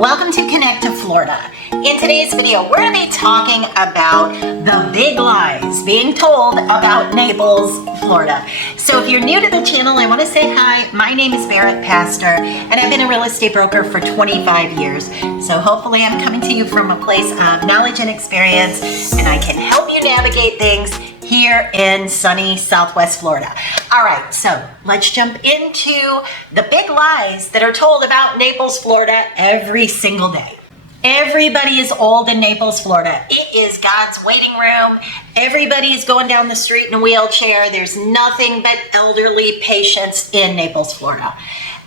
Welcome to Connect to Florida. In today's video, we're going to be talking about the big lies being told about Naples, Florida. So if you're new to the channel, I want to say hi. My name is Barrett Pastor, and I've been a real estate broker for 25 years. So hopefully I'm coming to you from a place of knowledge and experience, and I can help you navigate things here in sunny Southwest Florida. All right, so let's jump into the big lies that are told about Naples, Florida every single day. Everybody is old in Naples, Florida. It is God's waiting room. Everybody is going down the street in a wheelchair. There's nothing but elderly patients in Naples, Florida.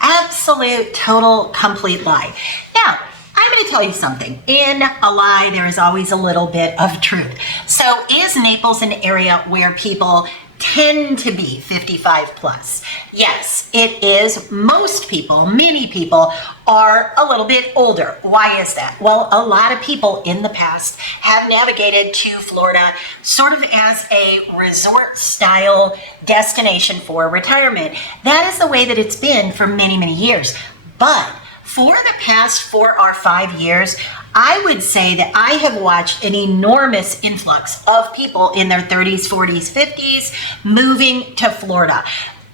Absolute, total, complete lie. Now, I'm going to tell you something. In a lie, there is always a little bit of truth. So is Naples an area where people tend to be 55 plus? Yes, it is. Most people, many people are a little bit older. Why is that? Well, a lot of people in the past have navigated to Florida sort of as a resort style destination for retirement. That is the way that it's been for many, many years. But for the past 4 or 5 years, I would say that I have watched an enormous influx of people in their 30s, 40s, 50s moving to Florida.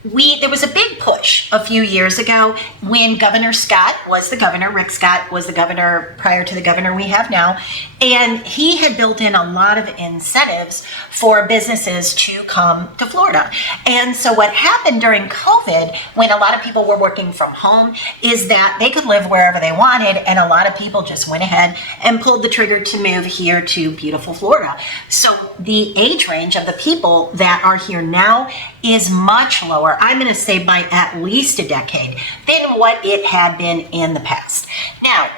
There was a big push a few years ago when Governor Scott was the governor. Rick Scott was the governor prior to the governor we have now. And he had built in a lot of incentives for businesses to come to Florida. And so what happened during COVID, when a lot of people were working from home, is that they could live wherever they wanted. And a lot of people just went ahead and pulled the trigger to move here to beautiful Florida. So the age range of the people that are here now is much lower. I'm going to say by at least a decade than what it had been in the past. Now,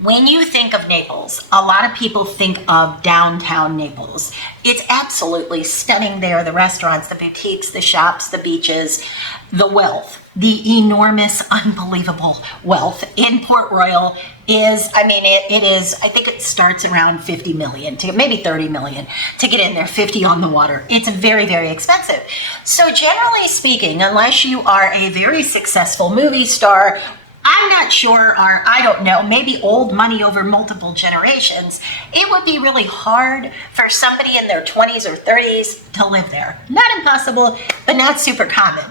when you think of Naples, a lot of people think of downtown Naples. It's absolutely stunning there. The restaurants, the boutiques, the shops, the beaches, the wealth, the enormous, unbelievable wealth in Port Royal is, it is, I think it starts around 50 million to maybe 30 million to get in there, 50 on the water. It's very, very expensive. So generally speaking, unless you are a very successful movie star, I'm not sure, or I don't know, maybe old money over multiple generations, it would be really hard for somebody in their 20s or 30s to live there. Not impossible, but not super common.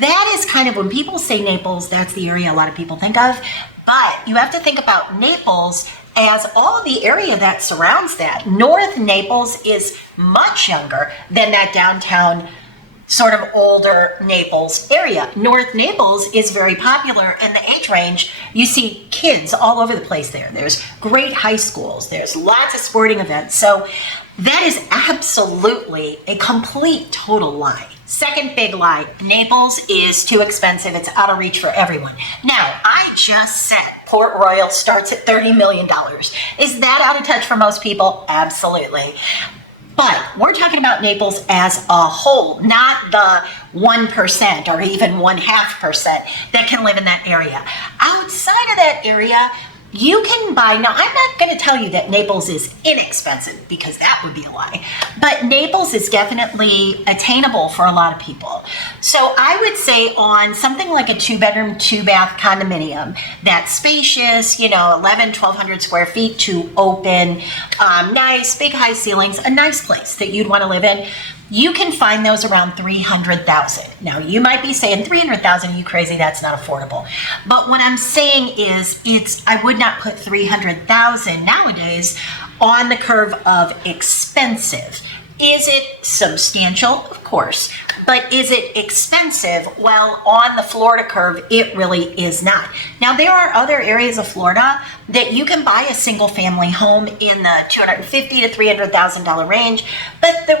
That is kind of, when people say Naples, that's the area a lot of people think of. But you have to think about Naples as all of the area that surrounds that. North Naples is much younger than that downtown sort of older Naples area. North Naples is very popular, and the age range, you see kids all over the place there. There's great high schools. There's lots of sporting events. So that is absolutely a complete total lie. Second big lie, Naples is too expensive. It's out of reach for everyone. Now, I just said Port Royal starts at $30 million. Is that out of touch for most people? Absolutely. But we're talking about Naples as a whole, not the 1% or even 0.5% that can live in that area. Outside of that area, you can buy, now I'm not going to tell you that Naples is inexpensive because that would be a lie, but Naples is definitely attainable for a lot of people. So I would say on something like a 2-bedroom, 2-bath condominium that's spacious, 1,100 square feet to open, nice, big high ceilings, a nice place that you'd want to live in, you can find those around $300,000. Now, you might be saying $300,000, you crazy, that's not affordable. But what I'm saying is I would not put $300,000 nowadays on the curve of expensive. Is it substantial? Of course. But is it expensive? Well, on the Florida curve, it really is not. Now, there are other areas of Florida that you can buy a single family home in the $250,000 to $300,000 range. But the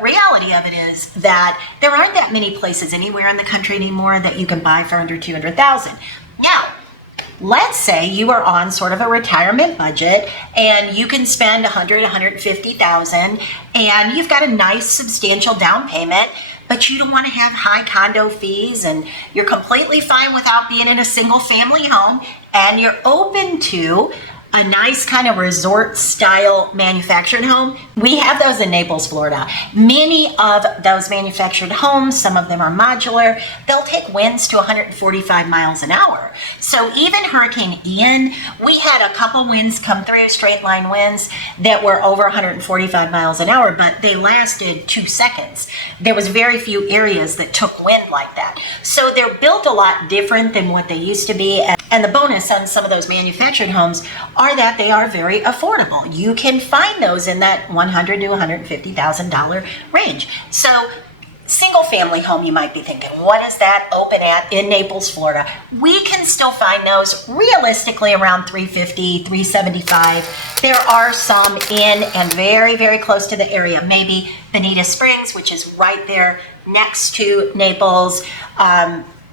reality of it is that there aren't that many places anywhere in the country anymore that you can buy for under $200,000. Now, let's say you are on sort of a retirement budget and you can spend $100,000, $150,000 and you've got a nice substantial down payment, but you don't want to have high condo fees and you're completely fine without being in a single family home and you're open to a nice kind of resort style manufactured home, we have those in Naples, Florida. Many of those manufactured homes, some of them are modular, they'll take winds to 145 miles an hour. So even Hurricane Ian, we had a couple winds come through, straight line winds that were over 145 miles an hour, but they lasted 2 seconds. There was very few areas that took wind like that. So they're built a lot different than what they used to be. And the bonus on some of those manufactured homes are that they are very affordable. You can find those in that $100,000 to $150,000 range. So single family home, you might be thinking, what is that open at in Naples, Florida? We can still find those realistically around $350,000, $375,000. There are some in and very, very close to the area. Maybe Bonita Springs, which is right there next to Naples,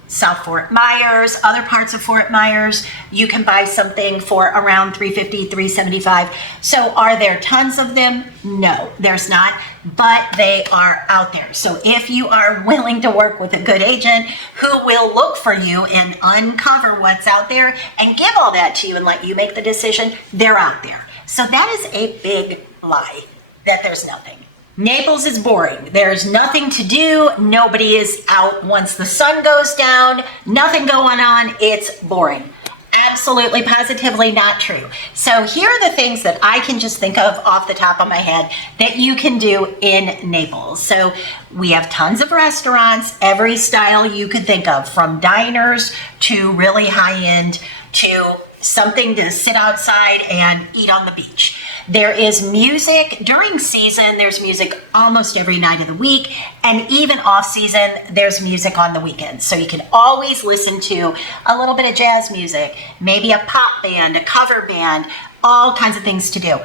South Fort Myers, other parts of Fort Myers, you can buy something for around $350,000, $375,000. So are there tons of them? No, there's not, but they are out there. So if you are willing to work with a good agent who will look for you and uncover what's out there and give all that to you and let you make the decision, they're out there. So that is a big lie, that there's nothing. Naples is boring. There's nothing to do. Nobody is out once the sun goes down. Nothing going on. It's boring. Absolutely, positively not true. So here are the things that I can just think of off the top of my head that you can do in Naples. So we have tons of restaurants, every style you could think of, from diners to really high-end to something to sit outside and eat on the beach. There is music during season. There's music almost every night of the week, and even off season, there's music on the weekends. So you can always listen to a little bit of jazz music, maybe a pop band, a cover band, all kinds of things to do.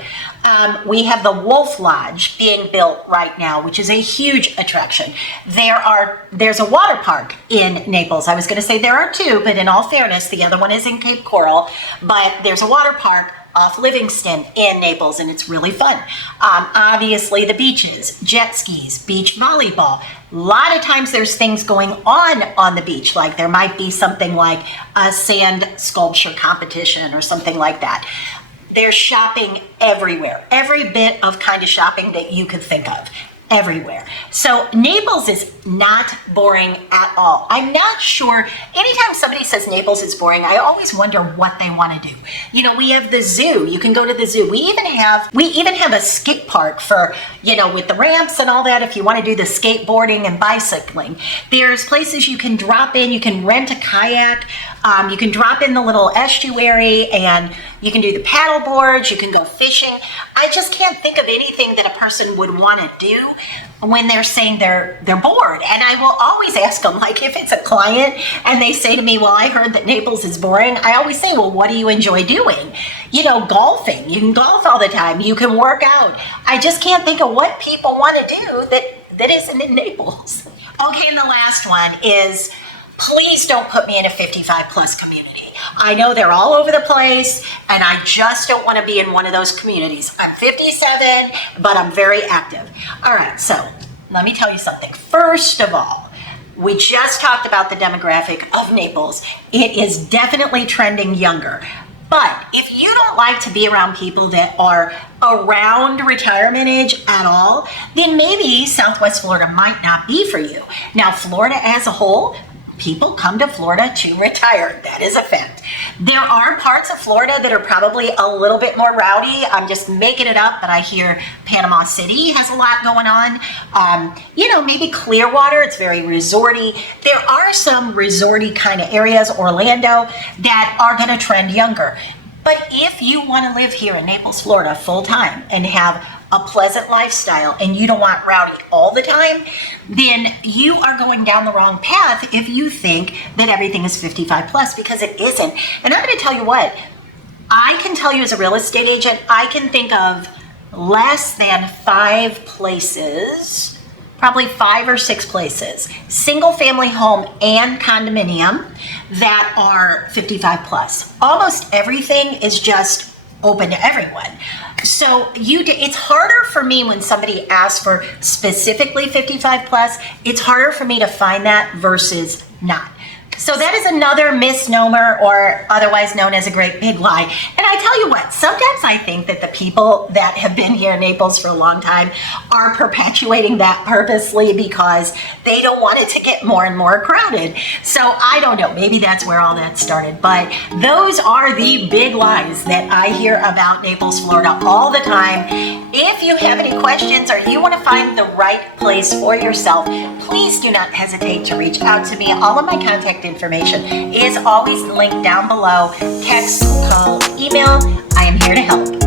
We have the Wolf Lodge being built right now, which is a huge attraction. There's a water park in Naples. I was going to say there are two, but in all fairness, the other one is in Cape Coral. But there's a water park off Livingston in Naples, and it's really fun. Obviously, the beaches, jet skis, beach volleyball. A lot of times there's things going on the beach, like there might be something like a sand sculpture competition or something like that. There's shopping everywhere, every bit of kind of shopping that you could think of, everywhere. So Naples is not boring at all. I'm not sure, anytime somebody says Naples is boring, I always wonder what they want to do. You know, we have the zoo. You can go to the zoo. We even have a skate park for, you know, with the ramps and all that if you want to do the skateboarding and bicycling. There's places you can drop in. You can rent a kayak. You can drop in the little estuary and you can do the paddle boards. You can go fishing. I just can't think of anything that a person would want to do when they're saying they're bored. And I will always ask them, like if it's a client and they say to me, well, I heard that Naples is boring. I always say, well, what do you enjoy doing? You know, golfing. You can golf all the time. You can work out. I just can't think of what people want to do that isn't in Naples. Okay, and the last one is, please don't put me in a 55 plus community. I know they're all over the place and I just don't want to be in one of those communities. I'm 57, but I'm very active. All right, so let me tell you something. First of all, we just talked about the demographic of Naples. It is definitely trending younger. But if you don't like to be around people that are around retirement age at all, then maybe Southwest Florida might not be for you. Now, Florida as a whole, people come to Florida to retire. That is a fact. There are parts of Florida that are probably a little bit more rowdy. I'm just making it up, but I hear Panama City has a lot going on. You know, maybe Clearwater, it's very resorty. There are some resorty kind of areas, Orlando, that are going to trend younger. But if you want to live here in Naples, Florida full time and have a pleasant lifestyle and you don't want rowdy all the time, then you are going down the wrong path if you think that everything is 55 plus, because it isn't. And I'm going to tell you what, I can tell you as a real estate agent, I can think of less than 5 places, probably 5 or 6 places, single family home and condominium, that are 55 plus. Almost everything is just open to everyone. So it's harder for me when somebody asks for specifically 55 plus, it's harder for me to find that versus not. So that is another misnomer, or otherwise known as a great big lie. And I tell you what, sometimes I think that the people that have been here in Naples for a long time are perpetuating that purposely because they don't want it to get more and more crowded. So I don't know, maybe that's where all that started. But those are the big lies that I hear about Naples, Florida all the time. If you have any questions or you want to find the right place for yourself, please do not hesitate to reach out to me. All of my contact information is always linked down below. Text, call, email. I am here to help.